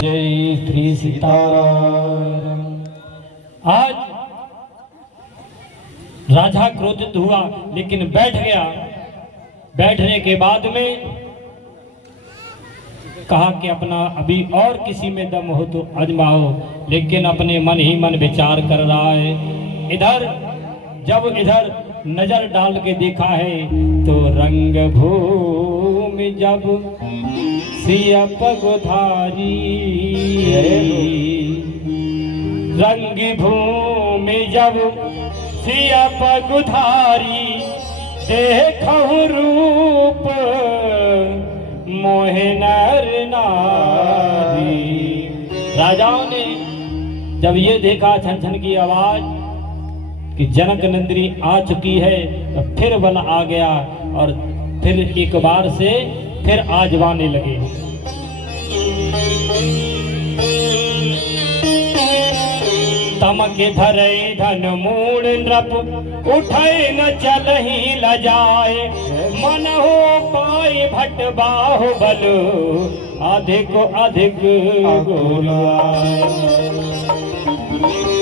जय श्री सीताराम। आज राजा क्रोधित हुआ लेकिन बैठ गया। बैठने के बाद में कहा कि अपना अभी और किसी में दम हो तो आजमाओ, लेकिन अपने मन ही मन विचार कर रहा है। इधर नजर डाल के देखा है तो रंग भूमि जब सिया पगधारी, रंग भूमि जब सिया पगधारी, देखहु रूप मोहे नर नारी। राजाओं ने जब ये देखा छन छन की आवाज कि जनक नंदिनी आ चुकी है, तो फिर बल आ गया और फिर एक बार से फिर आजमाने लगे। तमके धरे धन मूड नृप, उठे न चलहि लजाए, मन हो पाए भट बाहु बल, अधिक अधिक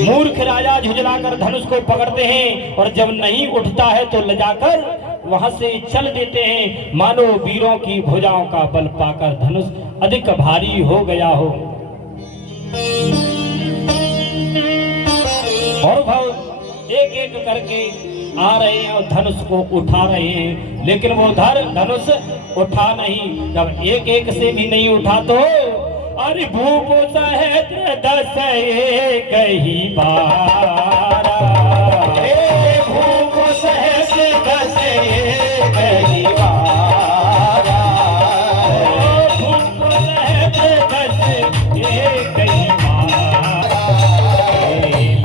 मूर्ख राजा झुंझलाकर धनुष को पकड़ते हैं और जब नहीं उठता है तो लजाकर वहां से चल देते हैं, मानो वीरों की भुजाओं का बल पाकर धनुष अधिक भारी हो गया हो। और भाव एक एक करके आ रहे हैं और धनुष को उठा रहे हैं, लेकिन वो धनुष उठा नहीं। जब एक एक से भी नहीं उठा तो अरे भूप सहस्त्र दस कही बारा, भूप सहस्त्र दस कही बारा, भूप सहस्त्र दस कही बारा,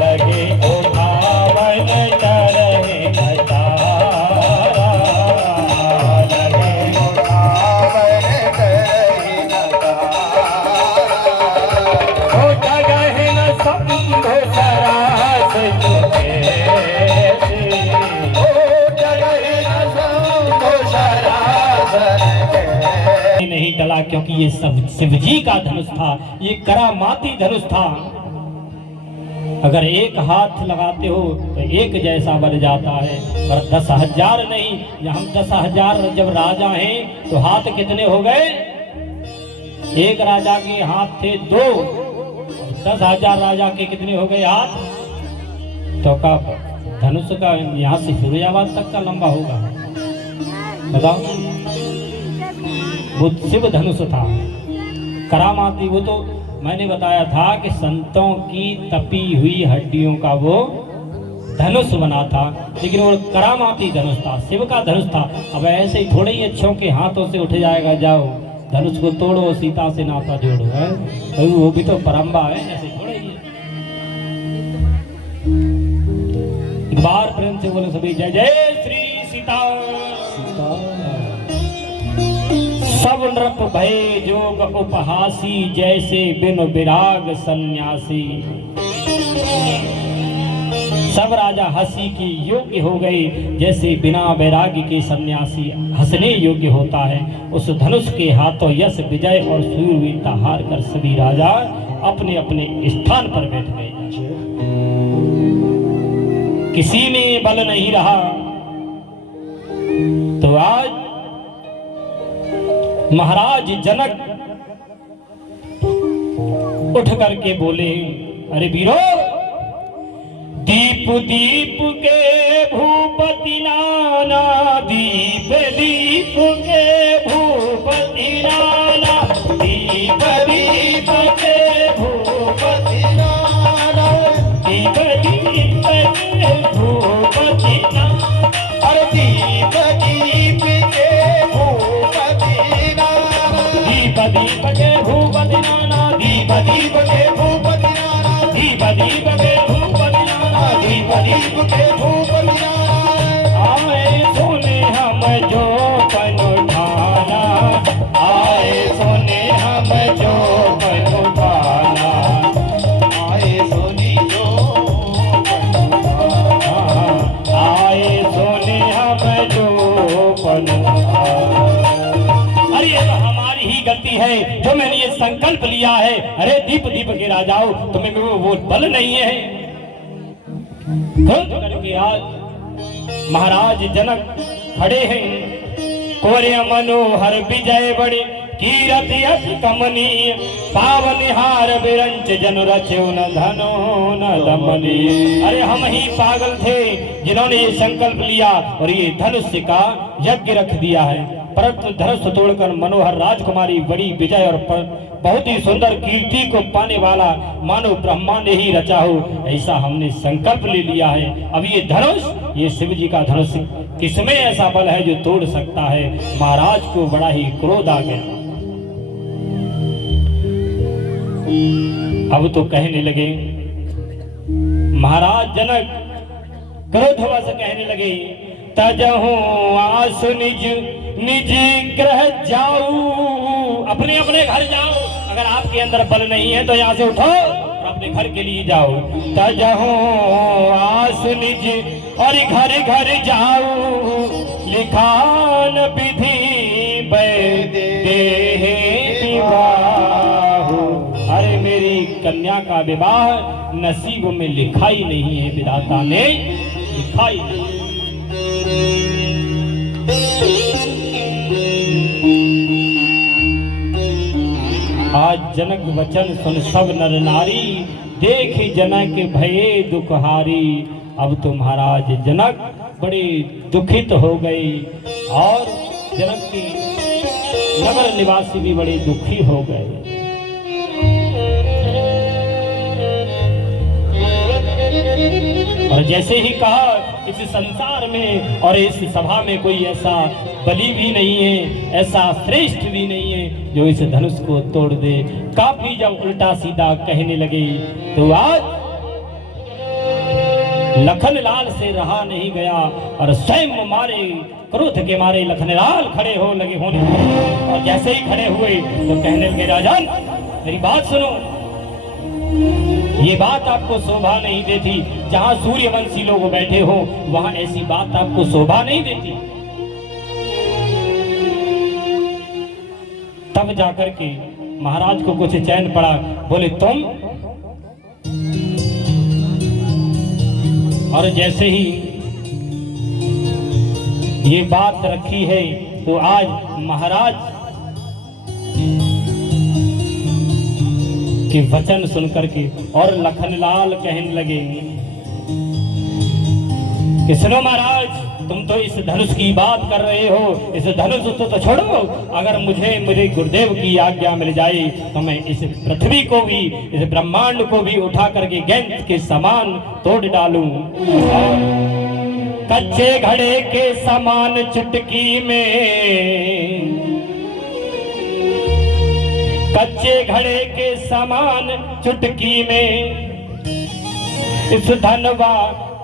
लगे उठावन तरह नजारा, लगे उठावन तरह नहीं टला, क्योंकि ये सब शिवजी का धनुष था, ये करामाती धनुष था। अगर एक हाथ लगाते हो तो एक जैसा बन जाता है, पर 10,000 नहीं। हम 10,000 जब राजा हैं तो हाथ कितने हो गए? एक राजा के हाथ थे 2, 10,000 राजा के कितने हो गए हाथ? तो का धनुष का यहाँ से फिरोजाबाद तक का लंबा होगा, बताओ। वो शिव धनुष था, करामाती। वो तो मैंने बताया था कि संतों की तपी हुई हड्डियों का वो धनुष बना था, लेकिन वो करामाती धनुष था, शिव का धनुष था। अब ऐसे ही थोड़े ही अच्छों के हाथों से उठ जाएगा, जाओ धनुष को तोड़ो, सीता से नाता जोड़ो, है तो वो भी तो परंबा है, ऐसे थोड़े ही। एक बार प्रेम से बोलो सभी, जय जय श्री सीता। सब नृप भय जोग उपहासी, जैसे बिन विराग सन्यासी। सब राजा हंसी की योग्य हो गए, जैसे बिना वैराग्य के सन्यासी हंसने योग्य होता है। उस धनुष के हाथों यश विजय और शूरवीरता हार कर सभी राजा अपने अपने स्थान पर बैठ गए। किसी में बल नहीं रहा। तो आज महाराज जनक उठ करके बोले, अरे वीरो, दीप दीप के भूपति नाना, दीप दीप के भूपति नाना, दीप दीप के भूपति नाना, दीप दीप के भूपति नाना, अरे दीप दीप के भूपति नाना, दीप दीप के भूपति नाना, दीप दीप के देवदीप के राजाओं, तुम्हें वो बल नहीं है। क्रोध करके आज महाराज जनक खड़े हैं। कोरे मनोहर विजय बड़े कीरति अति कमनीय, पावनिहार बिरंच जन रचो न धनो न दमनीय। अरे हम ही पागल थे जिन्होंने ये संकल्प लिया और ये धनुष का यज्ञ रख दिया है, परंतु धनुष तोड़कर मनोहर राजकुमारी बड़ी विजय और बहुत ही सुंदर कीर्ति को पाने वाला मानो ब्रह्मा ने ही रचा हो, ऐसा हमने संकल्प ले लिया है। अब ये धनुष, ये शिव जी का धनुष, किसमें ऐसा बल है जो तोड़ सकता है? महाराज को बड़ा ही क्रोध आ गया। अब तो कहने लगे, महाराज जनक क्रोधवश कहने लगे, तजहु आसु निज निज ग्रह जाऊ, अपने अपने घर जाओ। अगर आपके अंदर बल नहीं है तो यहाँ से उठो और अपने घर के लिए जाओ। तजहु आसु निज और घर घर जाऊ, लिखान विधि देहे विवाह। अरे मेरी कन्या का विवाह नसीब में लिखा ही नहीं है, विधाता ने लिखा ही नहीं। आज जनक वचन सुन सब नर नारी, देख जनक भये दुखहारी। अब तो महाराज जनक बड़े दुखित हो गए और जनक के नगर निवासी भी बड़े दुखी हो गए। और जैसे ही कहा, इस संसार में और इस सभा में कोई ऐसा बलि भी नहीं है, ऐसा श्रेष्ठ भी नहीं है जो इस धनुष को तोड़ दे। काफी जब उल्टा सीधा कहने लगे तो आज लखनलाल से रहा नहीं गया और स्वयं मारे क्रोध के मारे लखनलाल खड़े हो लगे होने। और जैसे ही खड़े हुए तो कहने लगे, राजन मेरी बात सुनो, ये बात आपको शोभा नहीं देती। जहां सूर्यवंशी लोग बैठे हो वहां ऐसी बात आपको शोभा नहीं देती। तब जाकर के महाराज को कुछ चैन पड़ा, बोले तुम। और जैसे ही ये बात रखी है तो आज महाराज के वचन सुनकर के और लखनलाल कहने लगे कि सुनो महाराज, तुम तो इस धनुष की बात कर रहे हो, इस धनुष तो छोड़ो। अगर मुझे मेरे गुरुदेव की आज्ञा मिल जाए तो मैं इस पृथ्वी को भी, इस ब्रह्मांड को भी उठा करके गेंद के समान तोड़ डालूं। और कच्चे घड़े के समान चुटकी में, कच्चे घड़े के समान चुटकी में इस धनवा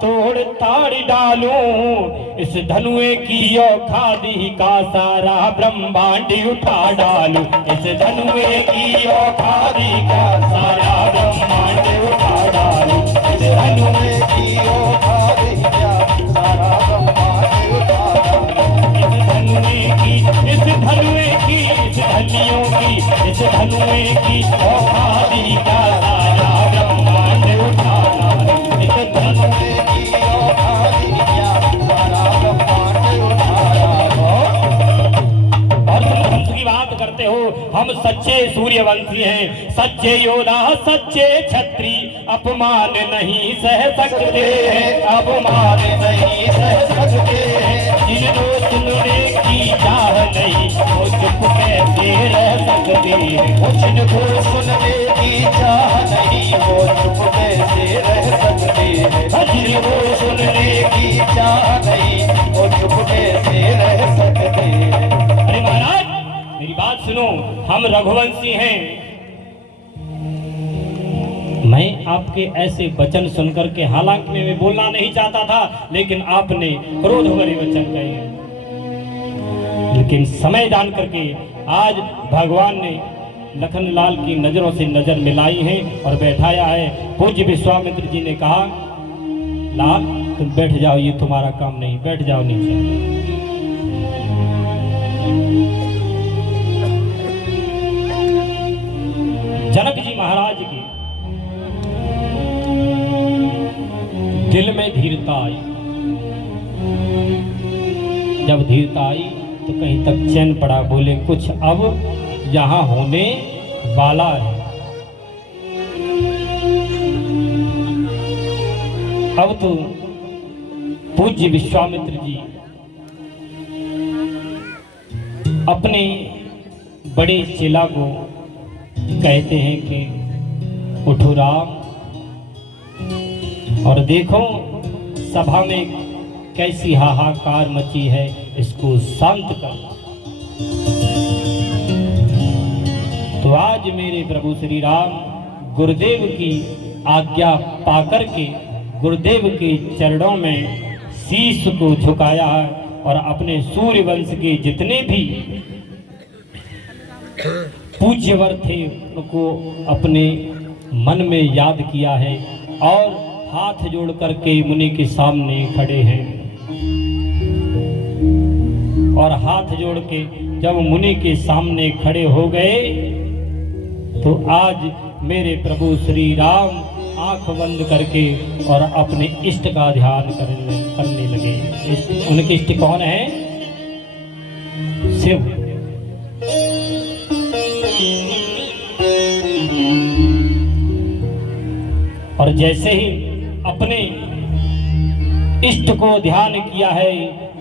तोड़ ताड़ डालूं। इस धनुए की औखादी का सारा ब्रह्मांड उठा डालूं। इस धनुए की औखादी का सारा ब्रह्मांड उठा डालूं। इस धनुए की औखादी का सारा ब्रह्मांड उठा डालूं। इस धनुए की, इस धनुए की, इस धनियों की, इस धनुए की औखादी का सारा ब्रह्मांड उठा डालूं। इस धनुए की औखादी का सारा ब्रह्मांड उठा डालूं। और तुम हंस की बात करते हो, हम सच्चे सूर्यवंशी हैं, सच्चे योद्धा, सच्चे छत्री, अपमान नहीं सह सकते, अपमान नहीं सह सकते। जिनको सुनने की चाह नहीं वो चुप कैसे रह सकते, जिनको सुनने की चाह नहीं वो चुप कैसे रह सकते, जिनको सुनने की चाह नहीं वो चुप कैसे रह सकते। अरे महाराज मेरी बात सुनो, हम रघुवंशी हैं। मैं आपके ऐसे वचन सुनकर के, हालांकि मैं बोलना नहीं चाहता था, लेकिन आपने क्रोध भरे वचन कहे। लेकिन समय जान करके आज भगवान ने लखनलाल की नजरों से नजर मिलाई है और बैठाया है। पूज्य विश्वामित्र जी ने कहा, लाल तुम बैठ जाओ, ये तुम्हारा काम नहीं, बैठ जाओ नीचे। जनक जी महाराज की दिल में धीरता आई। जब धीरता आई तो कहीं तक चैन पड़ा, बोले कुछ अब यहाँ होने वाला है। अब तो पूज्य विश्वामित्र जी अपने बड़े चेला को कहते हैं कि उठो राम, और देखो सभा में कैसी हाहाकार मची है, इसको शांत कर। तो आज मेरे प्रभु श्री राम गुरुदेव की आज्ञा पाकर के गुरुदेव के चरणों में शीश को झुकाया है और अपने सूर्यवंश के जितने भी पूज्यवर थे उनको अपने मन में याद किया है और हाथ जोड़ करके मुनि के सामने खड़े हैं। और हाथ जोड़ के जब मुनि के सामने खड़े हो गए तो आज मेरे प्रभु श्री राम आंख बंद करके और अपने इष्ट का ध्यान करने लगे। उनके इष्ट कौन है? शिव। और जैसे ही अपने इष्ट को ध्यान किया है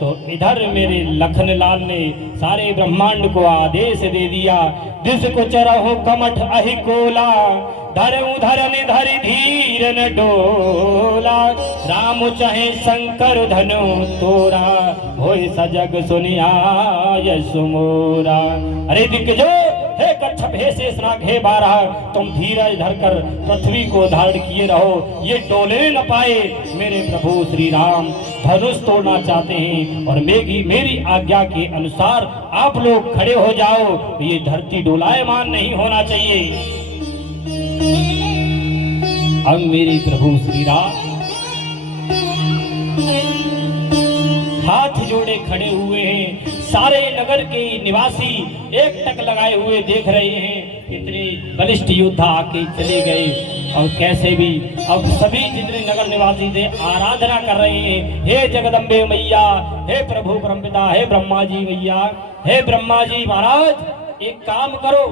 तो इधर मेरे लखनलाल ने सारे ब्रह्मांड को आदेश दे दिया, दिस को चरहो कमठ अहि कोला, धरऊ धरन धरि धीर न डोला, राम चाहे शंकर धनु तोरा, होय सजग सुनिया यशु मोरा। अरे दिग्गजो, हे कच्छप, हे शेषनाग, हे बारह, तुम धीरज धरकर पृथ्वी को धारण किए रहो, ये डोलने न पाए। मेरे प्रभु श्री राम धनुष तोड़ना चाहते हैं और मेरी आज्ञा के अनुसार आप लोग खड़े हो जाओ। ये धरती डोलायमान नहीं होना चाहिए। अब मेरे प्रभु श्री राम हाथ जोड़े खड़े हुए हैं। सारे नगर के निवासी एक टक लगाए हुए देख रहे हैं। इतने बलिष्ठ योद्धा आके चले गए और कैसे भी अब सभी जितने नगर निवासी थे आराधना कर रहे हैं, हे जगदम्बे मैया, हे प्रभु परमपिता, हे ब्रह्मा जी मैया, हे ब्रह्मा जी महाराज, एक काम करो,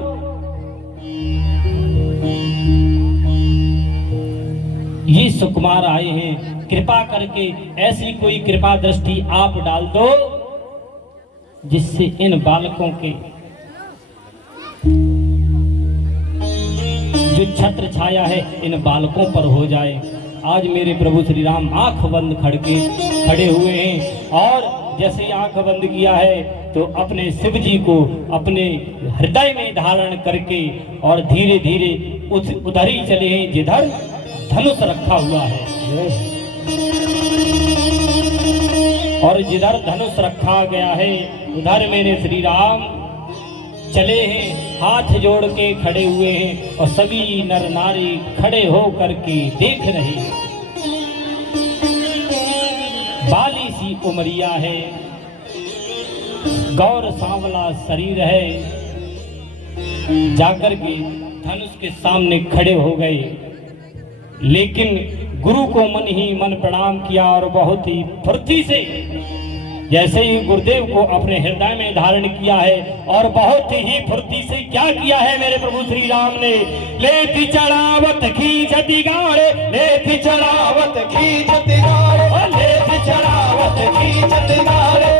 ये सुकुमार आए हैं, कृपा करके ऐसी कोई कृपा दृष्टि आप डाल दो जिससे इन बालकों के जो छत्र छाया है इन बालकों पर हो जाए। आज मेरे प्रभु श्री राम आंख बंद खड़े हुए हैं और जैसे आंख बंद किया है तो अपने शिव जी को अपने हृदय में धारण करके और धीरे धीरे उधर ही चले हैं जिधर धनुष रखा हुआ है। और जिधर धनुष रखा गया है उधर मेरे श्री राम चले हैं, हाथ जोड़ के खड़े हुए हैं और सभी नर नारी खड़े हो करके देख रहे हैं। बाली सी उमरिया है, गौर सांवला शरीर है, जाकर के धनुष के सामने खड़े हो गए। लेकिन गुरु को मन ही मन प्रणाम किया और बहुत ही फुर्ती से जैसे ही गुरुदेव को अपने हृदय में धारण किया है और बहुत ही फुर्ती से क्या किया है मेरे प्रभु श्री राम ने, लेति चढ़ावत खींचती गाड़े, लेति चढ़ावत खींचती गाड़े, लेति चढ़ावत खींचती गाड़े,